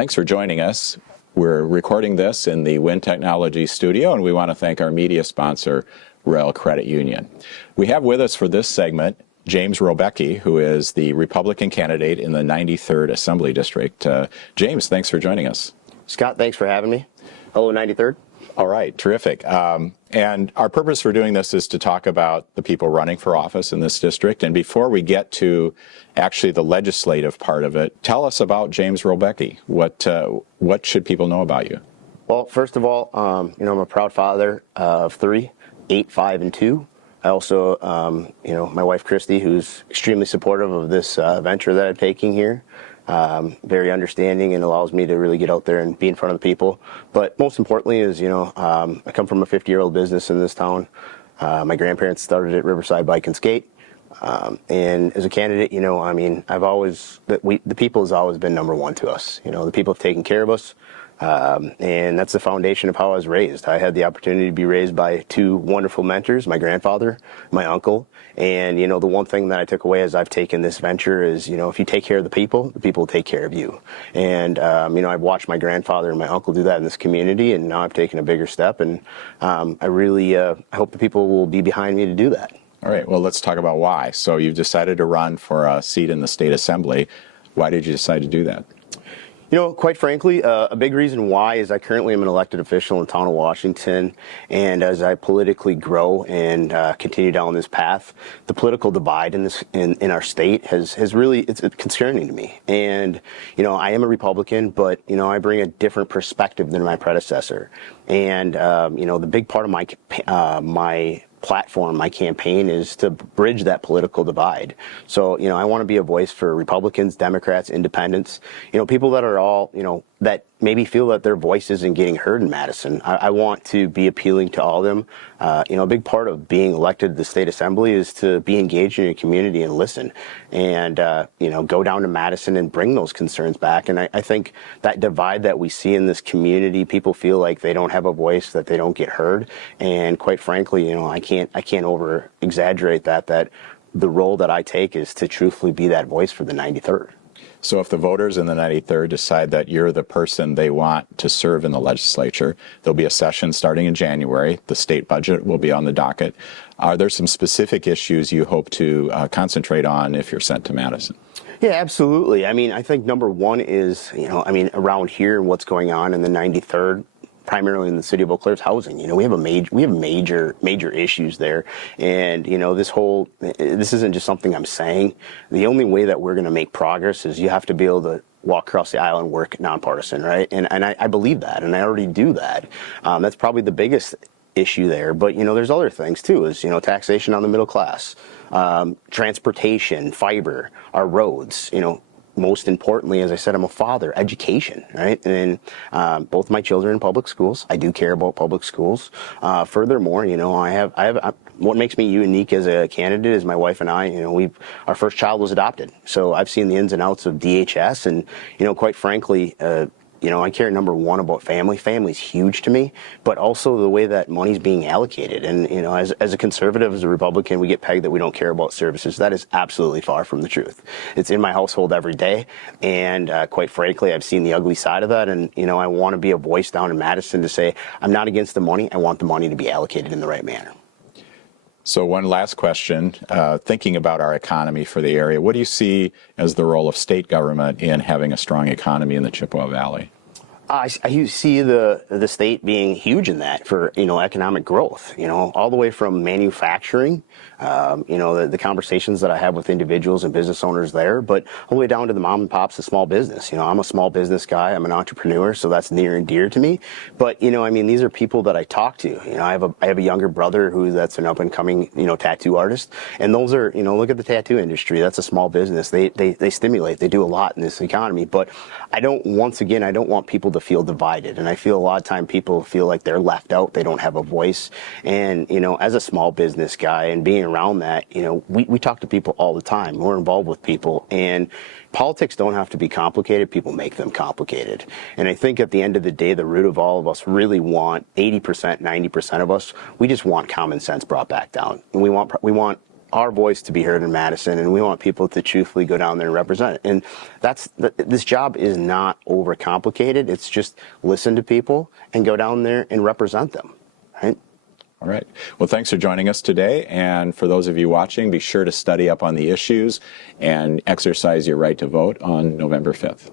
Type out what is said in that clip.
thanks for joining us. We're recording this in the Wind Technology studio, and we want to thank our media sponsor, Rail Credit Union. We have with us for this segment James Rolbiecki, who is the Republican candidate in the 93rd Assembly District. James, thanks for joining us. Scott, thanks for having me. Hello, 93rd. All right, terrific. And our purpose for doing this is to talk about the people running for office in this district. And before we get to actually the legislative part of it, tell us about James Rolbiecki. What should people know about you? Well, first of all, I'm a proud father of 3, 8, 5, and 2. I also, my wife Christy, who's extremely supportive of this venture that I'm taking here. Very understanding and allows me to really get out there and be in front of the people. But most importantly is, I come from a 50-year-old business in this town. My grandparents started at Riverside Bike and Skate. And as a candidate, the people has always been number one to us. The people have taken care of us. And that's the foundation of how I was raised. I had the opportunity to be raised by 2 wonderful mentors, my grandfather, my uncle. And, the one thing that I took away as I've taken this venture is, if you take care of the people will take care of you. And, I've watched my grandfather and my uncle do that in this community, and now I've taken a bigger step. And I really I hope the people will be behind me to do that. All right, well, let's talk about why. So you've decided to run for a seat in the state assembly. Why did you decide to do that? Quite frankly, a big reason why is I currently am an elected official in the town of Washington, and as I politically grow and continue down this path, the political divide in our state has really, it's concerning to me. And, I am a Republican, but, I bring a different perspective than my predecessor. And, the big part of my platform, my campaign, is to bridge that political divide. So, I want to be a voice for Republicans, Democrats, Independents, people that are all, that maybe feel that their voice isn't getting heard in Madison. I want to be appealing to all of them. A big part of being elected to the state assembly is to be engaged in your community and listen and, go down to Madison and bring those concerns back. And I think that divide that we see in this community, people feel like they don't have a voice, that they don't get heard. And quite frankly, I can't over exaggerate that the role that I take is to truthfully be that voice for the 93rd. So if the voters in the 93rd decide that you're the person they want to serve in the legislature, there'll be a session starting in January. The state budget will be on the docket. Are there some specific issues you hope to concentrate on if you're sent to Madison? Yeah, absolutely. I think number one is, around here, what's going on in the 93rd, primarily in the city of Eau Claire's housing. We have major issues there. And, this isn't just something I'm saying. The only way that we're going to make progress is you have to be able to walk across the aisle and work nonpartisan, right? And I believe that, and I already do that. That's probably the biggest issue there. But, there's other things too, is, taxation on the middle class, transportation, fiber, our roads, most importantly, as I said, I'm a father, education, right? And both my children in public schools. I do care about public schools. Furthermore, what makes me unique as a candidate is my wife and I, our first child was adopted. So I've seen the ins and outs of DHS, and, quite frankly, I care, number one, about family. Family's huge to me, but also the way that money's being allocated. And, as a conservative, as a Republican, we get pegged that we don't care about services. That is absolutely far from the truth. It's in my household every day. And quite frankly, I've seen the ugly side of that. And, I want to be a voice down in Madison to say, I'm not against the money. I want the money to be allocated in the right manner. So one last question, thinking about our economy for the area, what do you see as the role of state government in having a strong economy in the Chippewa Valley? I see the state being huge in that for, economic growth, all the way from manufacturing, the conversations that I have with individuals and business owners there, but all the way down to the mom and pops, the small business. I'm a small business guy. I'm an entrepreneur, so that's near and dear to me. But, these are people that I talk to. I have a younger brother that's an up and coming, tattoo artist. And those are, look at the tattoo industry. That's a small business. They stimulate. They do a lot in this economy. But I don't want people to feel divided. And I feel a lot of time people feel like they're left out. They don't have a voice. And, as a small business guy and being around that, we talk to people all the time. We're involved with people. And politics don't have to be complicated. People make them complicated. And I think at the end of the day, the root of all of us really want 80%, 90% of us, we just want common sense brought back down. And we want our voice to be heard in Madison, and we want people to truthfully go down there and represent it. And this job is not overcomplicated. It's just listen to people and go down there and represent them, right? All right. Well, thanks for joining us today. And for those of you watching, be sure to study up on the issues and exercise your right to vote on November 5th.